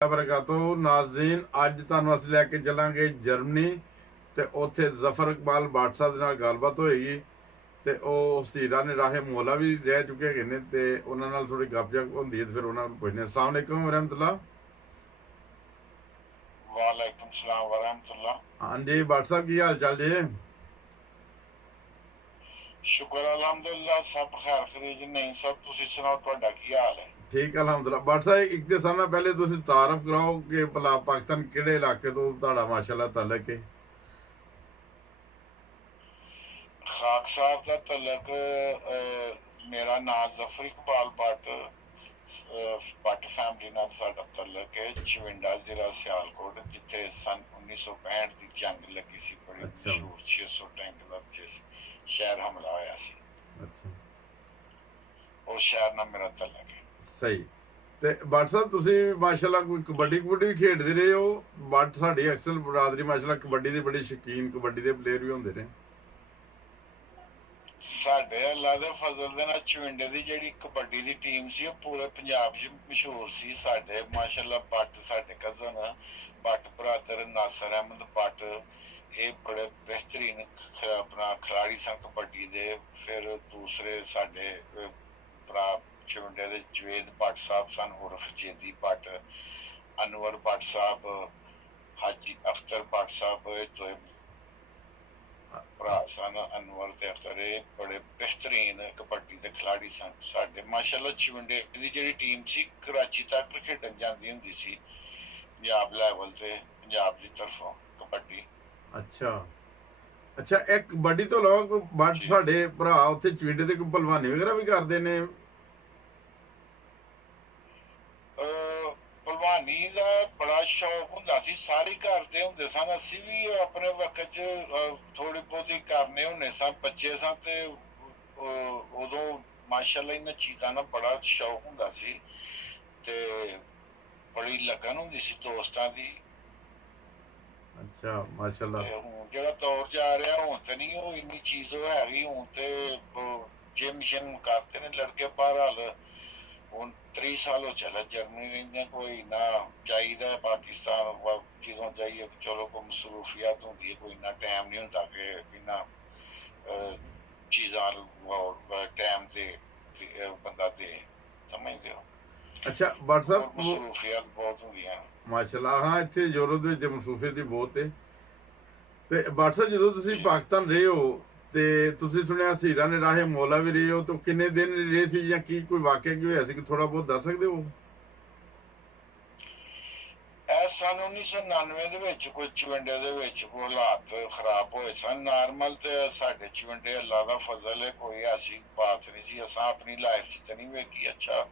बरकातो नाज़रीन अज तुहानूं असीं लैके चलांगे जर्मनी ते उत्थे ज़फर इकबाल बादशाह दे नाल गलबात होएगी ते ओह स्तीरां ने राहे मोला भी रह चुके हैगे ने ते उन्हां नाल थोड़ी गपशप होंदी है ते फिर उन्हां कोल पुछने अस्सलाम वालेकुम वरहमतुल्लाह। वालेकुम सलाम वरहमतुल्लाह। हाँ जी बादशाह की हाल चाल जी? शुक्र अल्हम्दुलिल्लाह सब खैर खरीज नहीं सब तुसी सुनाओ तुहाडा की हाल है? ठीक अलहमदुल्ला। बादशाह एक ते सारे नाल पहले तुसीं तारफ कराओ कि भला पाकिस्तान किहड़े इलाके तो तुहाडा माशाअल्लाह तलक है? खाक साहब का तलक मेरा नाम ज़फर इकबाल भट्ट फैमिली नाल साडा तलक है। चविंडा जिला सियालकोट जिथे सन 1965 की जंग लगी सी बड़ी अच्छा मशहूर 600 टैंक का जिस शहर हमला होया सी अच्छा उस शहर नाल मेरा तलक है। सही। ਤੇ ਬੱਟ ਸਾਹਿਬ ਤੁਸੀਂ ਮਾਸ਼ਾਅੱਲਾ ਕੋਈ ਕਬੱਡੀ ਵੀ ਖੇਡਦੇ ਰਹੇ ਹੋ? ਬੱਟ ਸਾਡੀ ਅਕਸਰ ਬਰਾਦਰੀ ਮਾਸ਼ਾਅੱਲਾ ਕਬੱਡੀ ਦੇ ਬੜੇ ਸ਼ੌਕੀਨ ਕਬੱਡੀ ਦੇ ਪਲੇਅਰ ਵੀ ਹੁੰਦੇ ਨੇ। ਸਾਡੇ ਅੱਲਾ ਦੇ ਫਜ਼ਲ ਦੇ ਨਾਲ ਚਵਿੰਡੇ ਦੀ ਜਿਹੜੀ ਕਬੱਡੀ ਦੀ ਟੀਮ ਸੀ ਉਹ ਪੂਰੇ ਪੰਜਾਬ 'ਚ ਮਸ਼ਹੂਰ ਸੀ। ਸਾਡੇ ਮਾਸ਼ਾਅੱਲਾ ਬੱਟ ਸਾਡੇ ਕਜ਼ਨ ਬੱਟ ਬਰਾਦਰ ਨਾਸਰ ਅਹਿਮਦ ਬੱਟ ਇਹ ਬੜੇ ਬਿਹਤਰੀਨ ਆਪਣਾ ਖਿਲਾੜੀ ਸਨ ਕਬੱਡੀ ਦੇ। ਫਿਰ ਦੂਸਰੇ ਸਾਡੇ ਭਰਾ ਚਵਿੰਡੇ ਦੇ ਜਵੇਦ ਭੱਟ ਸਾਹਿਬ ਸਨ ਉਰਫ ਜੇਦੀ ਭੱਟ, ਅਨਵਰ ਭੱਟ ਸਾਹਿਬ, ਹਾਜੀ ਅਖਤਰ ਭੱਟ ਸਾਹਿਬ, ਇਹ ਦੋਏ ਭਰਾ ਸਨ ਅਨਵਰ ਤੇ ਅਖਤਰ। ਇਹ ਬੜੇ ਬਿਹਤਰੀਨ ਕਬੱਡੀ ਦੇ ਖਿਲਾੜੀ ਸਨ। ਸਾਡੇ ਮਾਸ਼ਾਅੱਲਾ ਚਵਿੰਡੇ ਦੀ ਜਿਹੜੀ ਟੀਮ ਸੀ ਕਰਾਚੀ ਤੱਕ ਖੇਡਣ ਜਾਂਦੀ ਹੁੰਦੀ ਸੀ ਪੰਜਾਬ ਲੈਵਲ ਤੇ ਪੰਜਾਬ ਦੀ ਤਰਫੋਂ ਕਬੱਡੀ। ਅੱਛਾ ਅੱਛਾ ਇਹ ਕਬੱਡੀ ਤੋਂ ਇਲਾਵਾ ਕੋਈ ਬੱਟ ਸਾਡੇ ਭਰਾ ਉੱਥੇ ਚਵਿੰਡੇ ਦੇ ਕੋਈ ਭਲਵਾਨੀ ਵਗੈਰਾ ਵੀ ਕਰਦੇ ਨੇ? ਭਲਵਾਨੀ ਦਾ ਬੜਾ ਸ਼ੌਕ ਹੁੰਦਾ ਸੀ, ਸਾਰੇ ਕਰਦੇ ਹੁੰਦੇ ਸਨ। ਅਸੀਂ ਵੀ ਆਪਣੇ ਵਕਤ 'ਚ ਥੋੜੀ ਬਹੁਤੀ ਕਰਨੇ ਹੁੰਦੇ ਸਾਂ, ਬੱਚੇ ਸਾਂ ਤੇ ਉਦੋਂ ਮਾਸ਼ਾਅੱਲਾ ਇਹਨਾਂ ਚੀਜ਼ਾਂ ਦਾ ਬੜਾ ਸ਼ੌਕ ਹੁੰਦਾ ਸੀ ਤੇ ਬੜੀ ਲਗਨ ਹੁੰਦੀ ਸੀ ਦੋਸਤਾਂ ਦੀ। ਅੱਛਾ ਮਾਸ਼ਾਅੱਲਾ। ਤੇ ਹੁਣ ਜਿਹੜਾ ਦੌਰ ਜਾ ਰਿਹਾ ਹੁਣ ਤੇ ਨਹੀਂ ਉਹ ਇੰਨੀ ਚੀਜ਼ ਉਹ ਹੈਗੀ। ਹੁਣ ਤੇ ਜਿਮ ਸ਼ਿਮ ਕਰਦੇ ਨੇ ਲੜਕੇ ਬਹਰਹਾਲ। ਹੁਣ 30 ਸਾਲ ਹੋ ਚੱਲਿਆ ਜਰਮਨੀ ਰਹਿੰਦੇ ਕੋਈ ਨਾ ਜਾਈਦਾ ਪਾਕਿਸਤਾਨ ਜਦੋਂ ਜਾਈਏ ਚਲੋ ਕੋਈ ਮਸਰੂਫੀਅਤ ਹੁੰਦੀ ਹੈ, ਕੋਈ ਇੰਨਾ ਟਾਈਮ ਨਹੀਂ ਹੁੰਦਾ ਕਿ ਇੰਨਾ ਚੀਜ਼ਾਂ ਟਾਈਮ ਤੇ ਬੰਦਾ ਦੇ ਸਮਝਦੇ ਹੋ। ਅੱਛਾ ਬੱਟ ਸਾਹਿਬ ਮਸਰੂਫੀਅਤ ਬਹੁਤ ਹੁੰਦੀਆਂ ਮਾਸ਼ਾਅੱਲਾ। ਹਾਂ ਇੱਥੇ ਯੂਰਪ ਦੇ ਵਿੱਚ ਮਸਰੂਫੀਅਤ ਦੀ ਬਹੁਤ ਹੈ। ਤੇ ਬੱਟ ਸਾਹਿਬ ਜਦੋਂ ਤੁਸੀਂ ਪਾਕਿਸਤਾਨ ਰਹੇ ਹੋ ਤੇ ਤੁਸੀਂ ਸੁਣਿਆ ਸੀਰਾਂ ਨੇ ਰਾਹੇ ਮੌਲਾ ਵੀ ਰਹੇ ਹੋ ਤਾਂ ਕਿੰਨੇ ਦਿਨ ਰਹੇ ਸੀ ਜਾਂ ਕੀ ਕੋਈ ਵਾਕਿਆ ਕੀ ਹੋਇਆ ਸੀ ਕਿ ਥੋੜਾ ਬਹੁਤ ਦੱਸ ਸਕਦੇ ਹੋ? ਇਹ ਸਨ 1999 ਦੇ ਵਿੱਚ ਕੋਈ ਚਵਿੰਡੇ ਦੇ ਵਿੱਚ ਕੋਈ ਹਾਲਾਤ ਖਰਾਬ ਹੋਏ ਸਨ। ਨਾਰਮਲ ਤੇ ਸਾਡੇ ਚਵਿੰਡੇ ਅੱਲਾ ਦਾ ਫਜ਼ਲ ਹੈ, ਕੋਈ ਐਸੀ ਬਾਤ ਨਹੀਂ ਸੀ। ਅਸਾਂ ਆਪਣੀ ਲਾਈਫ 'ਚ ਤਾਂ ਨਹੀਂ ਵੇਖੀ। ਅੱਛਾ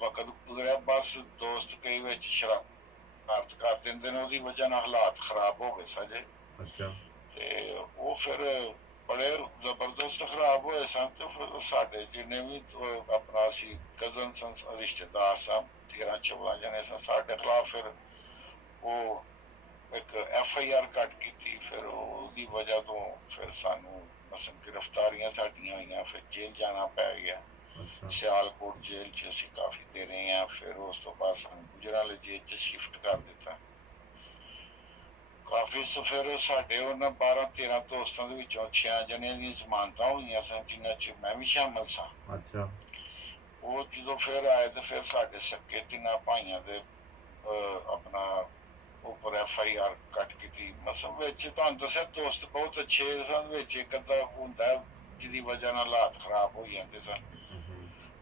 ਵਕਤ ਗੁਜ਼ਰਿਆ ਬਸ ਦੋਸਤ ਕਈ ਵਿੱਚ ਸ਼ਰਾਰਤ ਕਰ ਦਿੰਦੇ ਨੇ, ਉਹਦੀ ਵਜ੍ਹਾ ਨਾਲ ਹਾਲਾਤ ਖਰਾਬ ਹੋ ਗਏ ਸਾਜੇ। ਅੱਛਾ ਤੇ ਉਹ ਫਿਰ ਬੜੇ ਜ਼ਬਰਦਸਤ ਖਰਾਬ ਹੋਏ ਸਨ ਤੇ ਫਿਰ ਸਾਡੇ ਜਿੰਨੇ ਵੀ ਆਪਣਾ ਸੀ ਕਜ਼ਨ ਸਨ ਰਿਸ਼ਤੇਦਾਰ ਸਨ 13-14 ਜਣੇ ਸਨ ਸਾਡੇ ਖਿਲਾਫ ਫਿਰ ਉਹ ਇੱਕ FIR ਕੱਟ ਕੀਤੀ। ਫਿਰ ਉਹਦੀ ਵਜ੍ਹਾ ਤੋਂ ਫਿਰ ਸਾਨੂੰ ਮਸਲ ਗ੍ਰਿਫਤਾਰੀਆਂ ਸਾਡੀਆਂ ਹੋਈਆਂ, ਫਿਰ ਜੇਲ੍ਹ ਜਾਣਾ ਪੈ ਗਿਆ। ਸਿਆਲਕੋਟ ਜੇਲ੍ਹ 'ਚ ਅਸੀਂ ਕਾਫੀ ਦੇ ਰਹੇ ਹਾਂ। ਫਿਰ ਉਸ ਤੋਂ ਬਾਅਦ ਸਾਨੂੰ ਗੁਜਰਾਂਵਾਲੇ ਜੇਲ੍ਹ 'ਚ ਸ਼ਿਫਟ ਕਰ ਦਿੱਤਾ ਕਾਫੀ। ਫਿਰ ਸਾਡੇ ਉਹਨਾਂ 12-13 ਦੋਸਤਾਂ ਦੇ ਵਿੱਚੋਂ 6 ਜਣਿਆਂ ਦੀਆਂ ਜ਼ਮਾਨਤਾਂ ਹੋਈਆਂ ਸਨ ਜਿਨ੍ਹਾਂ 'ਚ ਮੈਂ ਵੀ ਸ਼ਾਮਲ ਸਾਂ। ਅੱਛਾ ਉਹ ਜਦੋਂ ਫਿਰ ਆਏ ਤੇ ਫਿਰ ਸਾਡੇ ਸਕੇ ਤਿੰਨਾਂ ਭਾਈਆਂ ਦੇ ਆਪਣਾ ਉੱਪਰ FIR ਕੱਟ ਕੀਤੀ। ਮਸਲ ਵਿੱਚ ਤੁਹਾਨੂੰ ਦੱਸਿਆ ਦੋਸਤ ਬਹੁਤ ਅੱਛੇ ਸਨ, ਵਿੱਚ ਇੱਕ ਅੱਧਾ ਹੁੰਦਾ ਜਿਹਦੀ ਵਜ੍ਹਾ ਨਾਲ ਹਾਲਾਤ ਖਰਾਬ ਹੋ ਜਾਂਦੇ ਸਨ।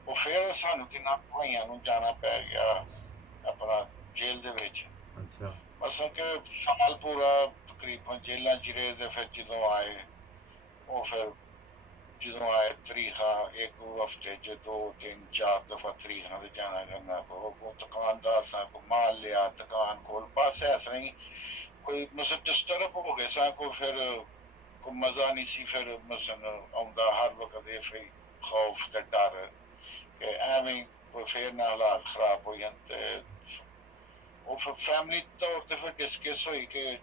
ਉਹ ਫਿਰ ਸਾਨੂੰ ਤਿੰਨਾਂ ਭਾਈਆਂ ਨੂੰ ਜਾਣਾ ਪੈ ਗਿਆ ਆਪਣਾ ਜੇਲ੍ਹ ਦੇ ਵਿੱਚ। ਅੱਛਾ ਮਸਲ ਕਿ ਸਾਲ ਪੂਰਾ ਤਕਰੀਬਨ ਜੇਲ੍ਹਾਂ 'ਚ ਰਹੇ ਤੇ ਫਿਰ ਜਦੋਂ ਆਏ ਉਹ ਫਿਰ ਜਦੋਂ ਆਏ ਤਰੀਖਾਂ ਇੱਕ ਹਫ਼ਤੇ 'ਚ 2-3-4 ਦਫਾ ਤਰੀਖਾਂ ਤੇ ਜਾਣਾ ਕਰਨਾ। ਉਹ ਦੁਕਾਨਦਾਰ ਸਾਂ ਕੋ ਮਾਲ ਲਿਆ ਦੁਕਾਨ ਕੋਲ ਬਸ ਇਸ ਤਰ੍ਹਾਂ ਹੀ ਕੋਈ ਮਸਲ ਡਿਸਟਰਬ ਹੋ ਗਏ ਸਾਂ। ਕੋਈ ਫਿਰ ਕੋਈ ਮਜ਼ਾ ਨਹੀਂ ਸੀ। ਫਿਰ ਮਸਲ ਆਉਂਦਾ ਹਰ ਵਕਤ ਇਹ ਫਿਰ ਖੌਫ ਤੇ ਡਰ ਕਿ ਐਵੇਂ ਕੋਈ ਫਿਰ ਨਾ ਹਾਲਾਤ ਖਰਾਬ ਹੋ ਜਾਣ। ਤੇ ਉਹ ਫਿਰ ਫੈਮਿਲੀ ਤੌਰ ਤੇ ਫਿਰ ਡਿਸਕਸ ਹੋਈ ਕਿ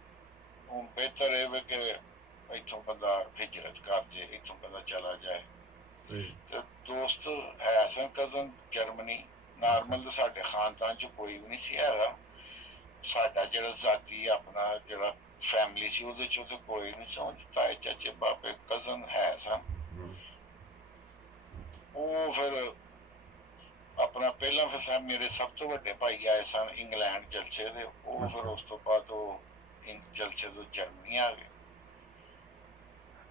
ਹੁਣ ਬਿਹਤਰ ਇਹ ਕਿ ਇੱਥੋਂ ਬੰਦਾ ਹਿਜਰਤ ਕਰ ਜੇ, ਇੱਥੋਂ ਬੰਦਾ ਚਲਾ ਜਾਏ। ਤੇ ਦੋਸਤ ਹੈ ਸਨ ਕਜ਼ਨ ਜਰਮਨੀ ਨਾਰਮਲ ਤਾਂ ਸਾਡੇ ਖਾਨਦਾਨ 'ਚ ਕੋਈ ਵੀ ਨਹੀਂ ਸੀ ਹੈਗਾ। ਸਾਡਾ ਜਿਹੜਾ ਜ਼ਾਤੀ ਆਪਣਾ ਜਿਹੜਾ ਫੈਮਿਲੀ ਸੀ ਉਹਦੇ 'ਚੋਂ ਤਾਂ ਕੋਈ ਨਹੀਂ ਸੀ। ਤਾਏ ਚਾਚੇ ਬਾਬੇ ਕਜ਼ਨ ਹੈ ਸਨ। ਉਹ ਫਿਰ ਆਪਣਾ ਪਹਿਲਾਂ ਫਿਰ ਮੇਰੇ ਸਭ ਤੋਂ ਵੱਡੇ ਭਾਈ ਆਏ ਸਨ ਇੰਗਲੈਂਡ ਜਲਸੇ ਦੇ। ਉਹ ਫਿਰ ਉਸ ਤੋਂ ਬਾਅਦ ਉਹ ਜਲਸੇ ਤੋਂ ਜਰਮਨੀ ਆ ਗਏ।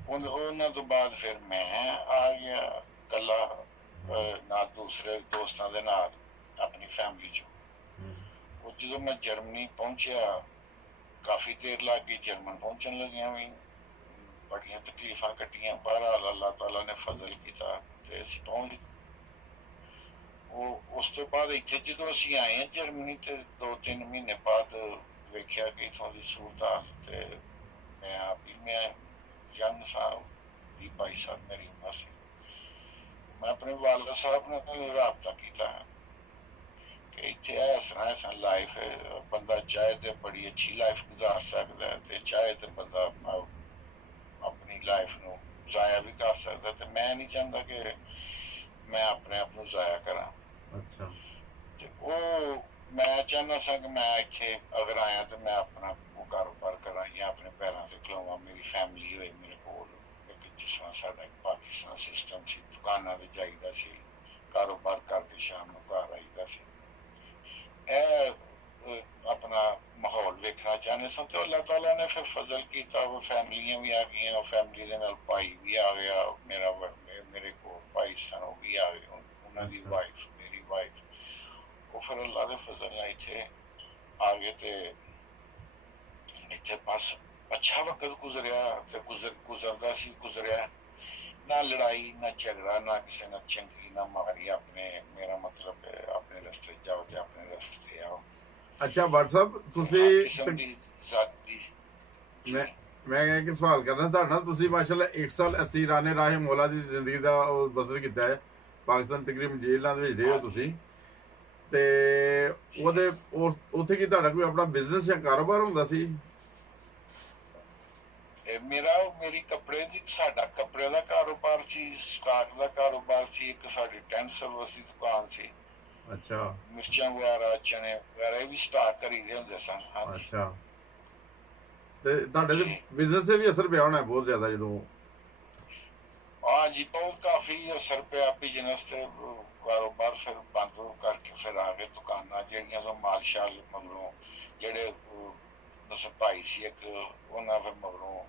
ਉਹਨਾਂ ਤੋਂ ਬਾਅਦ ਫਿਰ ਮੈਂ ਆ ਗਿਆ ਇਕੱਲਾ ਨਾਲ ਦੂਸਰੇ ਦੋਸਤਾਂ ਦੇ ਨਾਲ ਆਪਣੀ ਫੈਮਿਲੀ 'ਚੋਂ। ਉਹ ਜਦੋਂ ਮੈਂ ਜਰਮਨੀ ਪਹੁੰਚਿਆ ਕਾਫੀ ਦੇਰ ਲੱਗ ਗਈ। ਜਰਮਨ ਪਹੁੰਚਣ ਲੱਗਿਆ ਵੀ ਬੜੀਆਂ ਤਕਲੀਫਾਂ ਕੱਟੀਆਂ। ਬਹਰਹਾਲ ਅੱਲਾਹ ਤਾਲਾ ਨੇ ਫਜ਼ਲ ਕੀਤਾ ਤੇ ਅਸੀਂ ਪਹੁੰਚ। ਉਹ ਉਸ ਤੋਂ ਬਾਅਦ ਇੱਥੇ ਜਦੋਂ ਅਸੀਂ ਆਏ ਹਾਂ ਜਰਮਨੀ ਤੇ 2-3 ਮਹੀਨੇ ਬਾਅਦ ਵੇਖਿਆ ਕਿ ਇੱਥੋਂ ਦੀ ਸਹੂਲਤਾਂ ਤੇ ਮੈਂ ਆਪ ਹੀ ਮੈਂ ਯੰਗ ਸਾਂ 22 ਸਾਲ ਮੇਰੀ ਉਮਰ ਸੀ। ਮੈਂ ਆਪਣੇ ਵਾਲੇ ਸਾਹਿਬ ਨਾਲ ਰਾਬਤਾ ਕੀਤਾ ਕਿ ਇੱਥੇ ਐਸਾ ਲਾਈਫ ਹੈ, ਬੰਦਾ ਚਾਹੇ ਤੇ ਬੜੀ ਅੱਛੀ ਲਾਈਫ ਗੁਜ਼ਾਰ ਸਕਦਾ ਤੇ ਚਾਹੇ ਤੇ ਬੰਦਾ ਆਪਣੀ ਲਾਈਫ ਨੂੰ ਜ਼ਾਇਆ ਵੀ ਕਰ ਸਕਦਾ। ਤੇ ਮੈਂ ਨਹੀਂ ਚਾਹੁੰਦਾ ਕਿ ਮੈਂ ਆਪਣੇ ਆਪ ਨੂੰ ਜ਼ਾਇਆ ਕਰਾਂ। ਤੇ ਉਹ ਮੈਂ ਚਾਹੁੰਦਾ ਸਾਂ ਕਿ ਮੈਂ ਇੱਥੇ ਅਗਰ ਆਇਆ ਤੇ ਮੈਂ ਆਪਣਾ ਉਹ ਕਾਰੋਬਾਰ ਕਰਾਂ ਜਾਂ ਆਪਣੇ ਪੈਰਾਂ ਤੇ ਖਲੋਵਾਂ। ਮੇਰੀ ਫੈਮਿਲੀ ਹੋਏ ਮੇਰੇ ਕੋਲ। ਜਿਸ ਤਰ੍ਹਾਂ ਸਾਡਾ ਇੱਕ ਪਾਕਿਸਤਾਨ ਸਿਸਟਮ ਸੀ, ਦੁਕਾਨਾਂ ਤੇ ਜਾਈਦਾ ਸੀ, ਕਾਰੋਬਾਰ ਕਰਕੇ ਸ਼ਾਮ ਨੂੰ ਘਰ ਆਈਦਾ ਸੀ। ਇਹ ਆਪਣਾ ਮਾਹੌਲ ਵੇਖਣਾ ਚਾਹੁੰਦੇ ਸਾਂ ਤੇ ਅੱਲਾਹ ਤਾਲਾ ਨੇ ਫਿਰ ਫਜ਼ਲ ਕੀਤਾ। ਉਹ ਫੈਮਲੀਆਂ ਵੀ ਆ ਗਈਆਂ। ਉਹ ਫੈਮਲੀ ਦੇ ਨਾਲ ਭਾਈ ਵੀ ਆ ਗਿਆ ਮੇਰਾ। ਮੇਰੇ ਕੋਲ ਭਾਈ ਸਨ ਉਹ ਵੀ ਆ ਗਏ। ਉਹਨਾਂ ਦੀ ਵਾਈਫ ਮੇਰੀ ਵਾਈਫ। ਉਹ ਫਿਰ ਅੱਲਾਹ ਦੇ ਫਜ਼ਲ ਨਾਲ ਇੱਥੇ ਆ ਗਏ ਤੇ ਇੱਥੇ ਬਸ ਅੱਛਾ ਵਕਤ ਗੁਜ਼ਰਿਆ ਤੇ ਗੁਜ਼ਰਦਾ ਸੀ ਗੁਜ਼ਰਿਆ। ਨਾ ਲੜਾਈ ਨਾ ਝਗੜਾ ਨਾ ਕਿਸੇ ਨਾਲ ਚੰਗੀ ਨਾ ਮਾੜੀ। ਆਪਣੇ ਮੇਰਾ ਮਤਲਬ ਆਪਣੇ ਰਸਤੇ ਜਾਓ ਤੇ ਆਪਣੇ ਰਸਤੇ ਆਓ। ਅੱਛਾ WhatsApp ਤੁਸੀਂ ਮੈਂ ਇੱਕ ਸਵਾਲ ਕਰਨਾ ਤੁਹਾਡੇ ਨਾਲ। ਤੁਸੀਂ ਮਾਸ਼ਾਅੱਲਾ 1 ਸਾਲ اسیران ਰਾਹੇ ਮੌਲਾ ਦੀ ਜ਼ਿੰਦਗੀ ਦਾ ਉਹ ਬਸਰ ਕੀਤਾ ਹੈ। ਪਾਕਿਸਤਾਨ ਤਕਰੀਬਨ ਜੇਲ੍ਹਾਂ ਦੇ ਵਿੱਚ ਰਹੇ ਹੋ ਤੁਸੀਂ ਤੇ ਉਹਦੇ ਉੱਥੇ ਕੀ ਤੁਹਾਡਾ ਕੋਈ ਆਪਣਾ ਬਿਜ਼ਨਸ ਜਾਂ ਕਾਰੋਬਾਰ ਹੁੰਦਾ ਸੀ? ਮੇਰੀ ਕੱਪੜੇ ਦੀ ਸਾਡਾ ਕੱਪੜੇ ਦਾ ਕਾਰੋਬਾਰ ਸੀ, ਸਟਾਕ ਦਾ ਕਾਰੋਬਾਰ ਸੀ। ਇੱਕ ਸਾਡੀ ਟੈਂਟ ਸਰਵਿਸ ਦੀ ਦੁਕਾਨ ਸੀ। ਅੱਛਾ। ਮਿਰਚਾਂ ਵਗੈਰਾ ਚਨੇ ਵਗੈਰਾ ਇਹ ਵੀ ਸਟਾਕ ਕਰੀਦੇ ਹੁੰਦੇ ਸਨ। ਅੱਛਾ। ਤੇ ਤੁਹਾਡੇ ਦੇ ਬਿਜ਼ਨਸ ਤੇ ਵੀ ਅਸਰ ਪਿਆ ਹੋਣਾ ਬਹੁਤ ਜ਼ਿਆਦਾ ਜਦੋਂ? ਹਾਂਜੀ ਬਹੁਤ ਕਾਫੀ ਅਸਰ ਪਿਆ ਬਿਜ਼ਨਸ ਤੇ। ਕਾਰੋਬਾਰ ਫਿਰ ਬੰਦ ਕਰਕੇ ਫਿਰ ਆ ਗਏ ਦੁਕਾਨਾਂ ਜਿਹੜੀਆਂ ਤੋਂ ਮਾਲ ਸ਼ਾਲ ਮਗਰੋਂ ਜਿਹੜੇ ਭਾਈ ਸੀ ਇੱਕ ਉਹਨਾਂ ਫਿਰ ਮਗਰੋਂ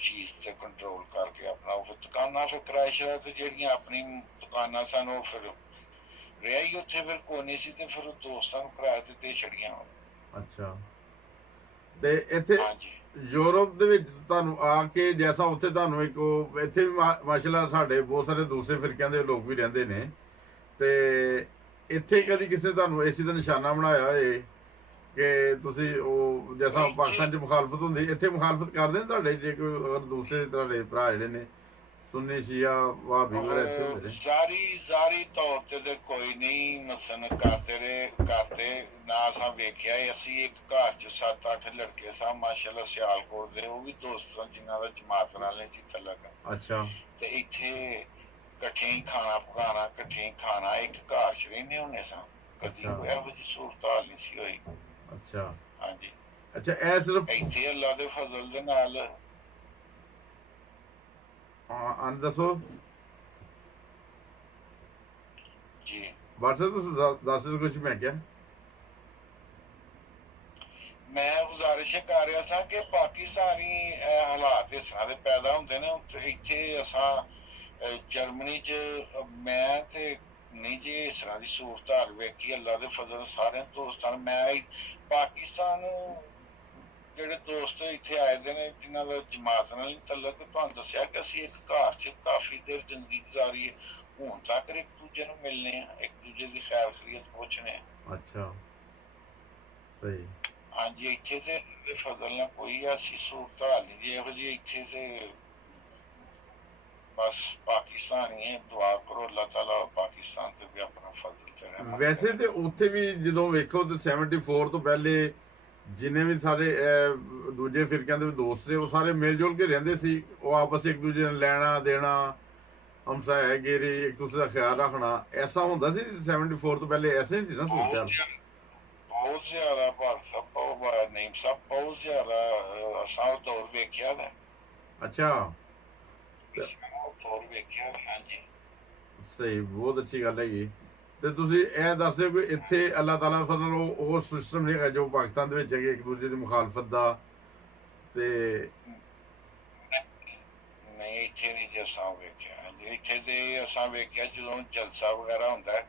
ਚੀਜ਼ ਤੇ ਕੰਟਰੋਲ ਕਰਕੇ ਆਪਣਾ ਉਹ ਫਿਰ ਦੁਕਾਨਾਂ ਫਿਰ ਕਿਰਾਏ ਸ਼ਰਾਏ ਤੇ ਜਿਹੜੀਆਂ ਆਪਣੀ ਦੁਕਾਨਾਂ ਸਨ ਉਹ ਫਿਰ ਰਿਹਾ ਹੀ ਉੱਥੇ। ਫਿਰ ਕੋਈ ਨਹੀਂ ਸੀ ਤੇ ਫਿਰ ਦੋਸਤਾਂ ਨੂੰ ਕਿਰਾਏ ਤੇ ਦੇ ਛੜੀਆਂ। ਅੱਛਾ। ਤੇ ਇੱਥੇ ਯੂਰਪ ਦੇ ਵਿੱਚ ਤੁਹਾਨੂੰ ਆ ਕੇ ਜੈਸਾ ਉੱਥੇ ਤੁਹਾਨੂੰ ਇੱਕ ਇੱਥੇ ਵੀ ਮਾਸ਼ਾਅੱਲਾ ਸਾਡੇ ਬਹੁਤ ਸਾਰੇ ਦੂਸਰੇ ਫਿਰਕਿਆਂ ਦੇ ਲੋਕ ਵੀ ਰਹਿੰਦੇ ਨੇ ਤੇ ਇੱਥੇ ਕਦੀ ਕਿਸੇ ਤੁਹਾਨੂੰ ਇਸ ਚੀਜ਼ ਦਾ ਨਿਸ਼ਾਨਾ ਬਣਾਇਆ ਹੋਏ ਕਿ ਤੁਸੀਂ ਉਹ ਜੈਸਾ ਪਾਕਿਸਤਾਨ 'ਚ ਮੁਖਾਲਫਤ ਹੁੰਦੀ ਇੱਥੇ ਮੁਖਾਲਫਤ ਕਰਦੇ ਨੇ ਤੁਹਾਡੇ ਜੇ ਕੋਈ ਅਗਰ ਦੂਸਰੇ ਤੁਹਾਡੇ ਭਰਾ ਜਿਹੜੇ ਨੇ ਸੁੰਨੀ ਸ਼ੀਆ ਵਹਾਬੀ ਵਗੈਰਾ ਇੱਥੇ ਹੁੰਦੇ ਨੇ? ਜ਼ਾਰੀ ਤੌਰ ਤੇ ਕੋਈ ਨਹੀਂ ਮਸਨ ਕਰਦੇ ਨਾ ਅਸਾਂ ਵੇਖਿਆ। ਅਸੀਂ ਇੱਕ ਘਰ 'ਚ 7-8 ਲੜਕੇ ਸਾਂ ਮਾਸ਼ਾਅੱਲਾ ਸਿਆਲਕੋਟ ਦੇ। ਉਹ ਵੀ ਦੋਸਤ ਸਨ ਜਿਨ੍ਹਾਂ ਦਾ ਜਮਾਤ ਨਾਲ ਨਹੀਂ ਸੀ ਤਲਕ। ਅੱਛਾ। ਤੇ ਇੱਥੇ ਇਕੱਠੇ ਹੀ ਖਾਣਾ ਪਕਾਣਾ ਇਕੱਠੇ ਹੀ ਖਾਣਾ ਇੱਕ ਘਰ 'ਚ ਰਹਿੰਦੇ ਹੁੰਦੇ ਸਾਂ। ਕਦੀ ਇਹੋ ਜਿਹੀ ਸਹੂਲਤ ਨਹੀਂ ਸੀ ਹੋਈ। ਅੱਛਾ। ਹਾਂਜੀ। ਅੱਛਾ। ਇਹ ਸਿਰਫ ਇੱਥੇ ਅੱਲਾ ਦੇ ਫਜ਼ਲ ਦੇ ਨਾਲ। ਹਾਂ ਦੱਸੋ ਜੀ। WhatsApp ਤੁਸੀਂ ਦੱਸ ਦਿਓ ਕੁਝ। ਮੈਂ ਕਿਹਾ ਮੈਂ ਗੁਜ਼ਾਰਿਸ਼ ਕਰ ਰਿਹਾ ਸਾਂ ਕਿ ਪਾਕਿਸਤਾਨੀ ਹਾਲਾਤ ਇਸ ਤਰ੍ਹਾਂ ਦੇ ਪੈਦਾ ਹੁੰਦੇ ਨੇ ਇੱਥੇ ਅਸਾਂ ਜਰਮਨੀ 'ਚ ਮੈਂ ਤੇ ਨਹੀਂ ਜੇ ਇਸ ਤਰ੍ਹਾਂ ਦੀ ਸਹੂਲਤ ਹਾਲ ਵੇਖੀ ਅੱਲਾ ਦੇ ਫਜ਼ਲ ਸਾਰਿਆਂ ਦੋਸਤਾਂ ਨੂੰ। ਮੈਂ ਪਾਕਿਸਤਾਨ ਜਿਹੜੇ ਦੋਸਤ ਇੱਥੇ ਆਏ ਦੇ ਨੇ ਜਿਨ੍ਹਾਂ ਦਾ ਜਮਾਤ ਨਾਲ ਤਲਕ ਤੁਹਾਨੂੰ ਦੱਸਿਆ ਕਿ ਅਸੀਂ ਇੱਕ ਘਰ 'ਚ ਕਾਫੀ ਦੇਰ ਜ਼ਿੰਦਗੀ ਗੁਜ਼ਾਰੀ ਹੈ। ਹੁਣ ਤੱਕ ਇੱਕ ਦੂਜੇ ਨੂੰ ਮਿਲਨੇ ਆ ਇੱਕ ਦੂਜੇ ਦੀ ਖੈਰ ਖੈਰੀਅਤ ਪੁੱਛਣੇ ਆ। ਅੱਛਾ। ਸਹੀ। ਹਾਂਜੀ। ਇੱਥੇ ਤੇ ਫਜ਼ਲ ਨਾਲ ਕੋਈ ਐਸੀ ਸਹੂਲਤ ਹਾਲ ਨਹੀਂ ਜੀ ਇਹੋ ਜਿਹੀ ਇੱਥੇ ਤੇ ਬਸ ਪਾਕਿਸਤਾਨ ਹੀ ਦੁਆ ਕਰੋ ਅੱਲਾਹ ਤਾਲਾ ਪਾਕਿਸਤਾਨ ਤੇ ਵੀ ਆਪਣਾ ਫਜ਼ਲ ਕਰੇ। ਵੈਸੇ ਤੇ ਉੱਥੇ ਵੀ ਜਦੋਂ ਵੇਖੋ ਤੇ 74 ਤੋਂ ਪਹਿਲੇ ਜਿੰਨੇ ਵੀ ਸਾਰੇ ਦੂਜੇ ਫਿਰਕਿਆਂ ਦੇ ਦੋਸਤ ਸੀ ਉਹ ਸਾਰੇ ਮਿਲ ਜੁਲ ਕੇ ਰਹਿੰਦੇ ਸੀ। ਉਹ ਆਪਸ ਇੱਕ ਦੂਜੇ ਨਾਲ ਲੈਣਾ ਦੇਣਾ ਹਮਸਾਇਆਗੀਰੀ, ਇੱਕ ਦੂਸਰੇ ਦਾ ਖਿਆਲ ਰੱਖਣਾ, ਐਸਾ ਹੁੰਦਾ ਸੀ 74 ਤੋਂ ਪਹਿਲੇ? ਐਸੇ ਹੀ ਸੀ ਨਾ ਬਹੁਤ ਸੂਰਤ? ਜ਼ਿਆਦਾ, ਬਹੁਤ ਜ਼ਿਆਦਾ ਭਾਰਤ ਸਾਹਿਬ, ਬਹੁਤ ਨਹੀਂ ਸਾਹਿਬ, ਬਹੁਤ ਜ਼ਿਆਦਾ ਅਸਾਂ ਉਹ ਦੌਰ ਵੇਖਿਆ ਦਾ, ਅੱਛਾ। ਤੇ ਉਹ ਦੌਰ ਵੇਖਿਆ। ਹਾਂਜੀ ਸਹੀ, ਬਹੁਤ ਅੱਛੀ ਗੱਲ ਹੈਗੀ। ਤੇ ਤੁਸੀਂ ਇਹ ਦੱਸਦੇ ਹੋ ਕਿ ਇੱਥੇ ਅੱਲਾਹ ਤਾਲਾ ਫਜ਼ਲ ਉਹ ਸਿਸਟਮ ਨਹੀਂ ਹੈਗਾ ਜੋ ਪਾਕਿਸਤਾਨ ਦੇ ਵਿੱਚ ਹੈਗੇ, ਇੱਕ ਦੂਜੇ ਦੀ ਮੁਖਾਲਫਤ ਦਾ? ਤੇ ਨਹੀਂ, ਇੱਥੇ ਨਹੀਂ ਜੇ ਅਸਾਂ ਵੇਖਿਆ। ਹਾਂਜੀ, ਇੱਥੇ ਤੇ ਅਸਾਂ ਵੇਖਿਆ ਜਦੋਂ ਜਲਸਾ ਵਗੈਰਾ ਹੁੰਦਾ,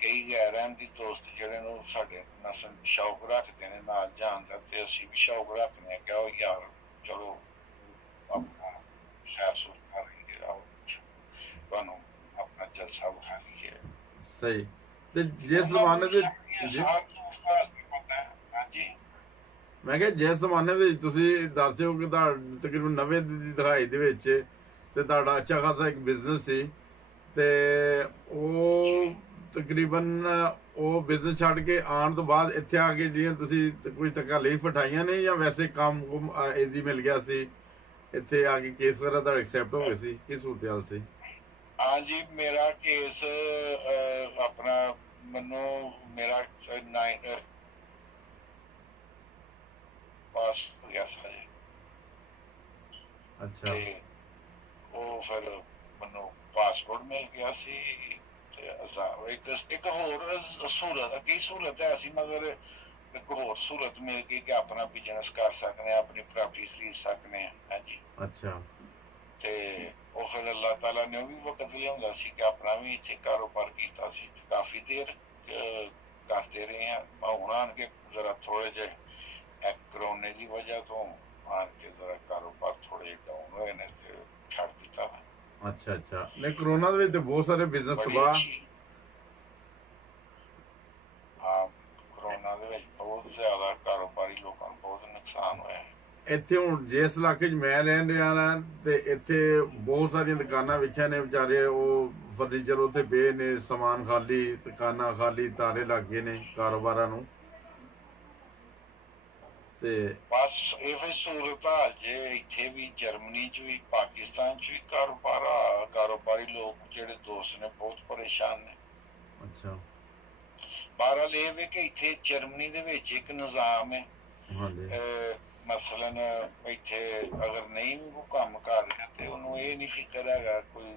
ਕਈ ਗੈਰਾਂ ਦੀ ਦੋਸਤ ਜਿਹੜੇ ਨੂੰ ਸਾਡੇ ਨਾਲ ਸ਼ੌਕ ਰੱਖਦੇ ਨੇ ਨਾਲ ਜਾਣ ਦਾ, ਤੇ ਅਸੀਂ ਵੀ ਸ਼ੌਕ ਰੱਖਦੇ ਹਾਂ ਕਿ ਉਹ ਯਾਰ ਚਲੋ ਆਪਣਾ ਸੈਰ ਸੂਰ ਕਰ ਲਈਏ, ਆਓ ਤੁਹਾਨੂੰ ਆਪਣਾ ਜਲਸਾ ਵਿਖਾ ਲਈਏ। ਸਹੀ। ਤੇ ਜਿਸ ਜ਼ਮਾਨੇ ਦੇ ਜੀ, ਹਾਂਜੀ ਮੈਂ ਕਿਹਾ ਜਿਸ ਜ਼ਮਾਨੇ ਦੇ ਵਿੱਚ ਤੁਸੀਂ ਦੱਸਦੇ ਹੋ ਕਿ ਤਕਰੀਬਨ 90 ਦੀ ਦਹਾਈ ਦੇ ਵਿੱਚ ਤੇ ਤੁਹਾਡਾ ਅੱਛਾ ਖਾਸਾ ਇੱਕ ਬਿਜ਼ਨਸ ਸੀ, ਤੇ ਜੀ। ਉਹ ਤਕਰੀਬਨ ਉਹ ਬਿਜ਼ਨਸ ਛੱਡ ਕੇ ਆਉਣ ਤੋਂ ਬਾਅਦ ਇੱਥੇ ਆ ਕੇ ਜਿਹੜੀਆਂ ਤੁਸੀਂ ਕੋਈ ਤਕਲੀਫ ਉਠਾਈਆਂ ਨੇ, ਜਾਂ ਵੈਸੇ ਕੰਮ ਈਜ਼ੀ ਮਿਲ ਗਿਆ ਸੀ? ਇੱਥੇ ਆ ਕੇ ਕੇਸ ਵਗੈਰਾ ਤੁਹਾਡੇ ਐਕਸੈਪਟ ਹੋ ਗਏ ਸੀ? ਕੀ ਸੂਰਤ ਹਾਲ ਸੀ? ਹਾਂਜੀ, ਮੇਰਾ ਕੇਸ ਆਪਣਾ ਮੈਨੂੰ ਮੇਰਾ ਪਾਸ ਹੋ ਗਿਆ ਸੀ, ਅੱਛਾ। ਤੇ ਉਹ ਫਿਰ ਮੈਨੂੰ ਪਾਸਪੋਰਟ ਮਿਲ ਗਿਆ ਸੀ। ਤੇ ਇੱਕ ਹੋਰ ਸਹੂਲਤ, ਕਈ ਸਹੂਲਤ ਹੈ ਸੀ, ਮਗਰ ਇੱਕ ਹੋਰ ਸਹੂਲਤ ਮਿਲ ਗਈ ਕਿ ਆਪਣਾ ਬਿਜ਼ਨਸ ਕਰ ਸਕਦੇ ਹਾਂ, ਆਪਣੀ ਪ੍ਰਾਪਰਟੀ ਖਰੀਦ ਸਕਦੇ ਹਾਂ। ਹਾਂਜੀ, ਅੱਛਾ। ਤੇ ਉਹ ਫਿਰ ਅੱਲਾਹ ਤਾਲਾ ਨੇ ਉਹ ਵੀ ਵਕਤ ਲਿਆਉਂਦਾ ਸੀ ਕਿ ਆਪਣਾ ਵੀ ਇੱਥੇ ਕਾਰੋਬਾਰ ਕੀਤਾ ਸੀ, ਕਾਫੀ ਦੇਰ ਕਰਦੇ ਰਹੇ ਹਾਂ। ਹੁਣ ਆਣ ਕੇ ਜ਼ਰਾ ਥੋੜੇ ਜਿਹੇ ਕਰੋਨੇ ਦੀ ਵਜ੍ਹਾ ਤੋਂ ਆਣ ਕੇ ਜ਼ਰਾ ਕਾਰੋਬਾਰ ਥੋੜੇ ਜਿਹੇ ਡਾਊਨ ਹੋਏ ਨੇ, ਤੇ ਛੱਡ ਦਿੱਤਾ। ਅੱਛਾ ਅੱਛਾ। ਨਹੀਂ, ਕਰੋਨਾ ਦੇ ਵਿੱਚ ਤੇ ਬਹੁਤ ਸਾਰੇ ਬਿਜ਼ਨਸ ਬੜੀ ਤਬਾਹ। ਅੱਛੀ, ਹਾਂ, ਕਰੋਨਾ ਦੇ ਵਿੱਚ ਬਹੁਤ ਜ਼ਿਆਦਾ ਕਾਰੋਬਾਰੀ ਲੋਕਾਂ ਨੂੰ ਬਹੁਤ ਨੁਕਸਾਨ ਹੋਇਆ। ਇੱਥੇ ਹੁਣ ਜਿਸ ਇਲਾਕੇ 'ਚ ਮੈਂ ਰਹਿ ਰਿਹਾ ਨਾ, ਤੇ ਇੱਥੇ ਬਹੁਤ ਸਾਰੀਆਂ ਦੁਕਾਨਾਂ ਵੇਖੀਆਂ ਨੇ, ਵਿਚਾਰੇ ਉਹ ਫਰਨੀਚਰ ਉੱਥੇ ਪਏ ਨੇ, ਸਮਾਨ ਖਾਲੀ, ਦੁਕਾਨਾਂ ਖਾਲੀ, ਤਾਲੇ ਲੱਗ ਗਏ ਨੇ ਕਾਰੋਬਾਰਾਂ ਨੂੰ। ਤੇ ਬਸ ਇਹ ਫਿਰ ਸਹੂਲਤ ਹਾਲ ਜੇ ਇੱਥੇ ਵੀ, ਜਰਮਨੀ ਚ ਵੀ, ਪਾਕਿਸਤਾਨ ਚ ਵੀ ਕਾਰੋਬਾਰੀ ਲੋਕ ਜਿਹੜੇ ਦੋਸਤ ਨੇ ਬਹੁਤ ਪਰੇਸ਼ਾਨ ਨੇ। ਅੱਛਾ। ਬਹਰਹਾਲ ਇਹ ਵੇ ਕਿ ਇੱਥੇ ਜਰਮਨੀ ਦੇ ਵਿੱਚ ਇੱਕ ਨਿਜ਼ਾਮ ਹੈ, ਹਾਂਜੀ। ਮਸਲਨ ਇੱਥੇ ਅਗਰ ਨਹੀਂ ਵੀ ਕੋਈ ਕੰਮ ਕਰ ਰਿਹਾ ਤੇ ਉਹਨੂੰ ਇਹ ਨਹੀਂ ਫਿਕਰ ਹੈਗਾ ਕੋਈ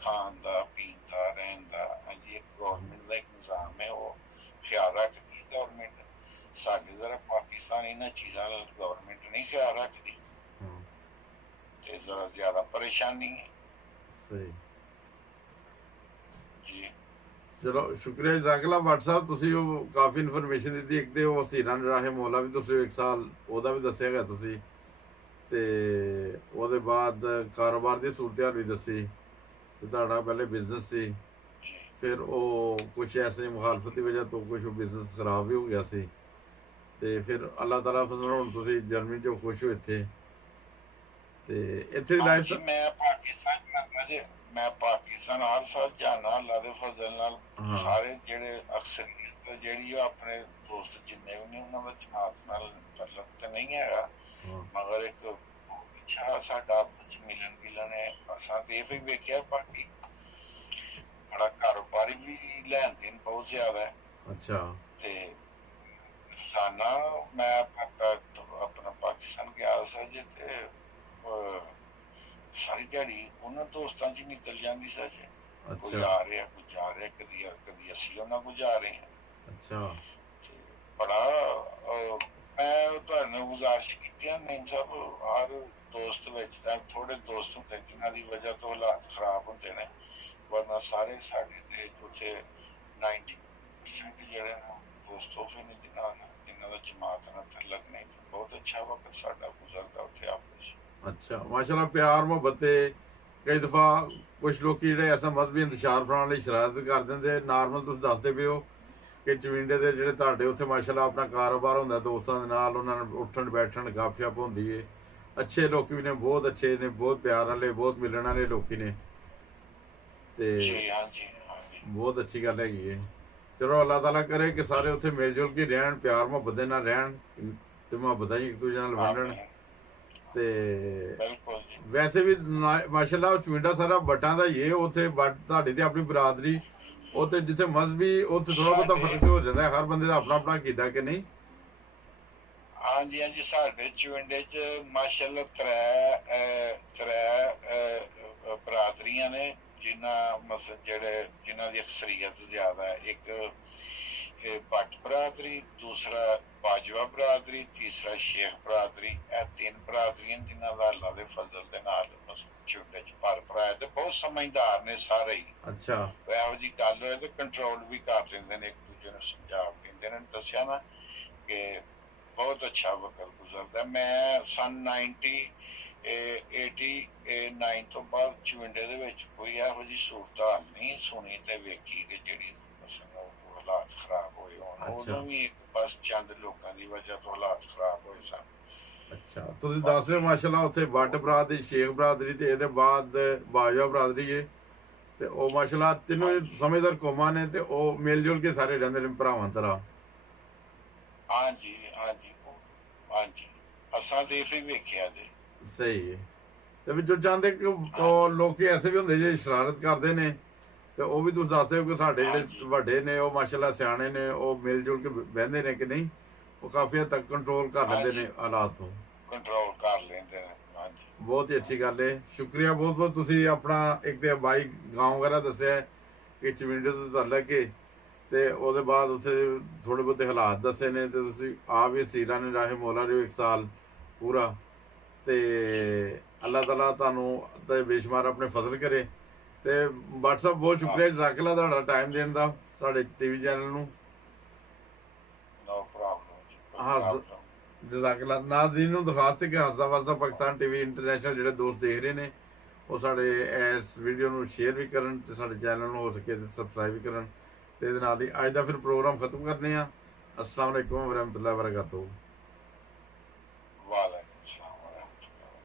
ਖਾਣ ਦਾ, ਪੀਣ ਦਾ, ਰਹਿਣ ਦਾ। ਹਾਂਜੀ, ਇੱਕ ਗੌਰਮੈਂਟ ਦਾ ਇੱਕ ਨਿਜ਼ਾਮ ਹੈ, ਉਹ ਖਿਆਲ ਰੱਖਦੀ ਹੈ ਗੌਰਮੈਂਟ। ਸਾਡੇ ਜ਼ਰਾ ਪਾਕਿਸਤਾਨ ਇਹਨਾਂ ਚੀਜ਼ਾਂ ਨਾਲ ਗੌਰਮੈਂਟ ਨਹੀਂ ਖਿਆਲ ਰੱਖਦੀ, ਹਾਂ, ਤੇ ਜ਼ਰਾ ਜ਼ਿਆਦਾ ਪਰੇਸ਼ਾਨੀ ਹੈ ਸਹੀ। ਜੀ। ਚਲੋ, ਸ਼ੁਕਰੀਆ ਜਜ਼ਾਕੱਲਾ ਭੱਟ ਸਾਹਿਬ, ਤੁਸੀਂ ਉਹ ਕਾਫੀ ਇਨਫੋਰਮੇਸ਼ਨ ਦਿੱਤੀ। ਇੱਕ ਤੇ ਉਹ اسیران ਰਾਹੇ ਮੌਲਾ ਵੀ ਤੁਸੀਂ ਇੱਕ ਸਾਲ ਉਹਦਾ ਵੀ ਦੱਸਿਆ ਗਿਆ ਤੁਸੀਂ, ਤੇ ਉਹਦੇ ਬਾਅਦ ਕਾਰੋਬਾਰ ਦੀ ਸੂਰਤ ਹਾਲ ਵੀ ਦੱਸੀ, ਤੇ ਤੁਹਾਡਾ ਪਹਿਲੇ ਬਿਜ਼ਨਸ ਸੀ, ਫਿਰ ਉਹ ਕੁਛ ਐਸੇ ਮੁਖਾਲਫਤ ਦੀ ਵਜ੍ਹਾ ਤੋਂ ਕੁਛ ਬਿਜ਼ਨਸ ਖਰਾਬ ਵੀ ਹੋ ਗਿਆ ਸੀ, ਤੇ ਫਿਰ ਅੱਲਾਹ ਤਾਲਾ ਫਜ਼ਲ ਹੁਣ ਤੁਸੀਂ ਜਰਮਨੀ 'ਚੋਂ ਖੁਸ਼ ਹੋ ਇੱਥੇ, ਤੇ ਇੱਥੇ ਦੀ ਲਾਈਫ। ਹਾਂਜੀ, ਮੈਂ ਪਾਕਿਸਤਾਨ ਹਰ ਸਾਲ ਜਾਣਾ ਅੱਲਾਹ ਦੇ ਫਜ਼ਲ ਨਾਲ। ਹਾਂ ਸਾਰੇ ਜਿਹੜੇ ਅਕਸਰੀਅਤ ਜਿਹੜੀ ਉਹ ਆਪਣੇ ਦੋਸਤ ਜਿੰਨੇ ਵੀ ਨੇ, ਉਹਨਾਂ ਦਾ ਜਮਾਤ ਨਾਲ ਤਲਕ ਤੇ ਨਹੀਂ ਹੈਗਾ, ਹਾਂ। ਮਗਰ ਇੱਕ ਅੱਛਾ ਸਾਡਾ ਆਪਸ ਮਿਲਣ ਗਿਲਣ ਹੈ। ਅਸਾਂ ਤੇ ਇਹ ਵੀ ਵੇਖਿਆ, ਬਾਕੀ ਬੜਾ ਕਾਰੋਬਾਰੀ ਵੀ ਲੈਣ ਦੇਣ ਬਹੁਤ ਜ਼ਿਆਦਾ ਹੈ। ਅੱਛਾ। ਤੇ ਰੋਜ਼ਾਨਾ ਮੈਂ ਆਪਣਾ ਪਾਕਿਸਤਾਨ ਗਿਆ ਸੀ ਜੇ, ਤੇ ਸਾਰੀ ਦਿਹਾੜੀ ਉਹਨਾਂ ਦੋਸਤਾਂ 'ਚ ਹੀ ਨਿਕਲ ਜਾਂਦੀ ਸੀ ਜੇ। ਕੋਈ ਅੱਛਾ ਆ ਰਿਹਾ, ਕੋਈ ਜਾ ਰਿਹਾ, ਕਦੀ ਅਸੀਂ ਉਹਨਾਂ ਕੋਲ ਜਾ ਰਹੇ ਹਾਂ। ਅੱਛਾ। ਤੇ ਬੜਾ ਮੈਂ ਤੁਹਾਡੇ ਨਾਲ ਗੁਜ਼ਾਰਿਸ਼ ਕੀਤੀ ਨਹੀਂ ਸਾਹਿਬ, ਹਰ ਦੋਸਤ ਵਿੱਚ ਤਾਂ ਥੋੜੇ ਦੋਸਤ ਹੁੰਦੇ ਜਿਨ੍ਹਾਂ ਦੀ ਵਜ੍ਹਾ ਤੋਂ ਹਾਲਾਤ ਖਰਾਬ ਹੁੰਦੇ ਨੇ, ਵਰਨਾ ਸਾਰੇ ਸਾਡੇ ਤੇ ਉੱਥੇ 90% ਜਿਹੜੇ ਨੇ ਦੋਸਤ ਉਹ ਨੇ ਜਿਨ੍ਹਾਂ ਦਾ ਜਮਾਤ ਨਾਲ ਤਲਕ ਨਹੀਂ। ਬਹੁਤ ਅੱਛਾ ਵਕਤ ਸਾਡਾ ਗੁਜ਼ਰਦਾ ਉੱਥੇ ਆਪਸ। ਅੱਛਾ, ਮਾਸ਼ਾਅੱਲਾ। ਪਿਆਰ ਮੁਹੱਬਤ ਤੇ ਕਈ ਦਫਾ ਕੁਛ ਲੋਕੀ ਜਿਹੜੇ ਐਸਾ ਮਜ਼ਹਬੀ ਇੰਤਸ਼ਾਰ ਬਣਾਉਣ ਲਈ ਸ਼ਰਾਰਤ ਕਰ ਦਿੰਦੇ। ਨਾਰਮਲ ਤੁਸੀਂ ਦੱਸਦੇ ਪਏ ਹੋ ਕਿ ਚਵਿੰਡੇ ਦੇ ਜਿਹੜੇ ਤੁਹਾਡੇ ਉੱਥੇ ਮਾਸ਼ਾਅੱਲਾ ਆਪਣਾ ਕਾਰੋਬਾਰ ਹੁੰਦਾ ਦੋਸਤਾਂ ਦੇ ਨਾਲ, ਉਹਨਾਂ ਨਾਲ ਉੱਠਣ ਬੈਠਣ ਗੱਪਸ਼ਪ ਹੁੰਦੀ ਏ। ਅੱਛੇ ਲੋਕ ਵੀ ਨੇ, ਬਹੁਤ ਅੱਛੇ ਨੇ, ਬਹੁਤ ਪਿਆਰ ਵਾਲੇ, ਬਹੁਤ ਮਿਲਣ ਵਾਲੇ ਲੋਕੀ ਨੇ, ਤੇ ਜੀ ਹਾਂਜੀ ਹਾਂਜੀ। ਬਹੁਤ ਅੱਛੀ ਗੱਲ ਹੈਗੀ ਏ। ਚਲੋ, ਅੱਲਾਹ ਤਾਲਾ ਕਰੇ ਕਿ ਸਾਰੇ ਉੱਥੇ ਮਿਲ ਜੁਲ ਕੇ ਰਹਿਣ, ਪਿਆਰ ਮੁਹੱਬਤ ਦੇ ਨਾਲ ਰਹਿਣ, ਤੇ ਮੁਹੱਬਤਾਂ ਹੀ ਇੱਕ ਦੂਜੇ ਨਾਲ ਵੰਡਣ। ਆਮੀਨ ਤੇ ਬਿਲਕੁਲ ਜੀ। ਵੈਸੇ ਵੀ ਮਾਸ਼ਾਅੱਲਾ ਉਹ ਚੁਇੰਡਾ ਸਾਰਾ ਵੱਟਾਂ ਦਾ ਹੀ ਹੈ, ਉੱਥੇ ਵੱਟ ਤੁਹਾਡੀ ਤੇ ਆਪਣੀ ਬਰਾਦਰੀ, ਉੱਥੇ ਜਿੱਥੇ ਮਜ਼ਹਬੀ ਉੱਥੇ ਥੋੜਾ ਬਹੁਤਾ ਫਰਕ ਹੋ ਜਾਂਦਾ ਹੈ, ਹਰ ਬੰਦੇ ਦਾ ਆਪਣਾ ਆਪਣਾ ਅਕੀਦਾ ਕਿ ਨਹੀਂ। ਹਾਂਜੀ ਹਾਂਜੀ, ਸਾਡੇ ਚੁਇੰਡੇ 'ਚ ਮਾਸ਼ਾਅੱਲਾ ਤਰੇ ਬਰਾਦਰੀਆਂ ਨੇ, ਜਿਨ੍ਹਾਂ ਦੀ ਅਕਸਰੀਅਤ ਜ਼ਿਆਦਾ ਹੈ। ਇੱਕ ਭੱਟ ਬਰਾਦਰੀ, ਦੂਸਰਾ ਬਾਜਵਾ ਬਰਾਦਰੀ, ਤੀਸਰਾ ਸ਼ੇਖ ਬਰਾਦਰੀ। ਇਹ 3 ਬਰਾਦਰੀਆਂ ਜਿਨ੍ਹਾਂ ਦਾ ਅੱਲਾ ਦੇ ਫਜ਼ਲ ਦੇ ਨਾਲ ਚੁਇੰਡੇ 'ਚ ਭਰ ਭਰਾਇਆ, ਤੇ ਬਹੁਤ ਸਮਝਦਾਰ ਨੇ ਸਾਰੇ ਹੀ। ਅੱਛਾ, ਇਹੋ ਜਿਹੀ ਗੱਲ ਹੋਏ ਤੇ ਕੰਟਰੋਲ ਵੀ ਕਰ ਲੈਂਦੇ ਨੇ, ਇੱਕ ਦੂਜੇ ਨੂੰ ਸਮਝਾ ਲੈਂਦੇ ਨੇ। ਦੱਸਿਆ ਨਾ ਕਿ ਬਹੁਤ ਅੱਛਾ ਵਕਤ ਗੁਜ਼ਰਦਾ। ਮੈਂ ਸਨ 1989 ਤੋਂ ਬਾਅਦ ਚੁਇੰਡੇ ਦੇ ਵਿੱਚ ਕੋਈ ਇਹੋ ਜਿਹੀ ਸਹੂਲਤ ਨਹੀਂ ਸੁਣੀ ਤੇ ਵੇਖੀ ਕਿ ਜਿਹੜੀ ਹਾਲਾਤ ਖਰਾਬ ਹੋਏ ਹੋਣ। ਉਦੋਂ ਵੀ ਬਸ ਚੰਦ ਲੋਕਾਂ ਦੀ ਵਜ੍ਹਾ ਤੋਂ ਹਾਲਾਤ ਖਰਾਬ ਹੋਏ ਸਨ। ਅੱਛਾ, ਤੁਸੀਂ ਦੱਸ ਰਹੇ ਹੋ ਮਾਸ਼ਾਅੱਲਾ ਉੱਥੇ ਵੱਟ ਬਰਾਦਰੀ, ਸ਼ੇਖ ਬਰਾਦਰੀ ਤੇ ਇਹਦੇ ਬਾਅਦ ਬਾਜਵਾ ਬਰਾਦਰੀ ਹੈ, ਤੇ ਉਹ ਮਾਸ਼ਾਅੱਲਾ ਤਿੰਨੋਂ ਸਮਝਦਾਰ ਕੌਮਾਂ ਨੇ, ਤੇ ਉਹ ਮਿਲ ਜੁਲ ਕੇ ਸਾਰੇ ਰਹਿੰਦੇ ਨੇ ਭਰਾਵਾਂ ਤਰ੍ਹਾਂ। ਹਾਂਜੀ ਹਾਂਜੀ ਹਾਂਜੀ, ਅਸਾਂ ਤੇ ਇਹ ਵੇਖਿਆ ਜੀ। ਸਹੀ ਹੈ। ਤੇ ਵੀ ਜੋ ਚਾਹੁੰਦੇ ਕਿ ਉਹ ਲੋਕੀ ਐਸੇ ਵੀ ਹੁੰਦੇ ਜਿਹੜੇ ਸ਼ਰਾਰਤ ਕਰਦੇ ਨੇ, ਤੇ ਉਹ ਵੀ ਤੁਸੀਂ ਦੱਸਦੇ ਹੋ ਕਿ ਸਾਡੇ ਜਿਹੜੇ ਵੱਡੇ ਨੇ ਉਹ ਮਾਸ਼ਾਅੱਲਾ ਸਿਆਣੇ ਨੇ, ਉਹ ਮਿਲ ਜੁਲ ਕੇ ਬਹਿੰਦੇ ਨੇ ਕਿ ਨਹੀਂ, ਉਹ ਕਾਫੀ ਹੱਦ ਤੱਕ ਕੰਟਰੋਲ ਕਰ ਲੈਂਦੇ ਨੇ ਹਾਲਾਤ ਤੋਂ, ਕੰਟਰੋਲ ਕਰ ਲੈਂਦੇ ਨੇ। ਹਾਂਜੀ, ਬਹੁਤ ਹੀ ਅੱਛੀ ਗੱਲ ਹੈ। ਸ਼ੁਕਰੀਆ ਬਹੁਤ ਬਹੁਤ, ਤੁਸੀਂ ਆਪਣਾ ਇੱਕ ਤੇ ਬਾਈ ਗਾਉਂ ਵਗੈਰਾ ਦੱਸਿਆ ਕਿ ਚਵਿੰਡੇ ਤੋਂ ਤਾਲਕ ਹੈ, ਤੇ ਉਹਦੇ ਬਾਅਦ ਉੱਥੇ ਥੋੜ੍ਹੇ ਬਹੁਤੇ ਹਾਲਾਤ ਦੱਸੇ ਨੇ, ਤੇ ਤੁਸੀਂ ਆਪ ਵੀ اسیران ਨੇ ਰਾਹੇ ਮੌਲਾ ਰਹੇ ਹੋ 1 ਸਾਲ ਪੂਰਾ, ਤੇ ਅੱਲਾਹ ਤਾਲਾ ਤੁਹਾਨੂੰ ਤੇ ਬੇਸ਼ੁਮਾਰ ਆਪਣੇ ਫਜ਼ਲ ਕਰੇ। ਤੇ WhatsApp ਬਹੁਤ ਸ਼ੁਕਰੀਆ ਜਜ਼ਾਕੱਲਾ ਤੁਹਾਡਾ ਟਾਈਮ ਦੇਣ ਦਾ ਸਾਡੇ TV ਚੈਨਲ ਨੂੰ। No problem. ਹਾਂ, ਜਜ਼ਾਕੱਲਾ। ਨਾਜ਼ਰੀਨ ਨੂੰ ਦਰਖਾਸਤ ਹੈ ਕਿ ਹੱਸਦਾ ਵਸਦਾ ਪਾਕਿਸਤਾਨ TV ਇੰਟਰਨੈਸ਼ਨਲ ਜਿਹੜੇ ਦੋਸਤ ਦੇਖ ਰਹੇ ਨੇ, ਉਹ ਸਾਡੇ ਇਸ ਵੀਡੀਓ ਨੂੰ ਸ਼ੇਅਰ ਵੀ ਕਰਨ, ਤੇ ਸਾਡੇ ਚੈਨਲ ਨੂੰ ਹੋ ਸਕੇ ਸਬਸਕ੍ਰਾਈਬ ਵੀ ਕਰਨ। ਤੇ ਇਹਦੇ ਨਾਲ ਹੀ ਅੱਜ ਦਾ ਫਿਰ ਪ੍ਰੋਗਰਾਮ ਖਤਮ ਕਰਨੇ ਆ। ਅਸਲਾਮ ਵਾਲੇਕੁਮ ਵਰਹਿਮਤੁਲਾਹ ਵਬਰਕਾਤੁਹੂ।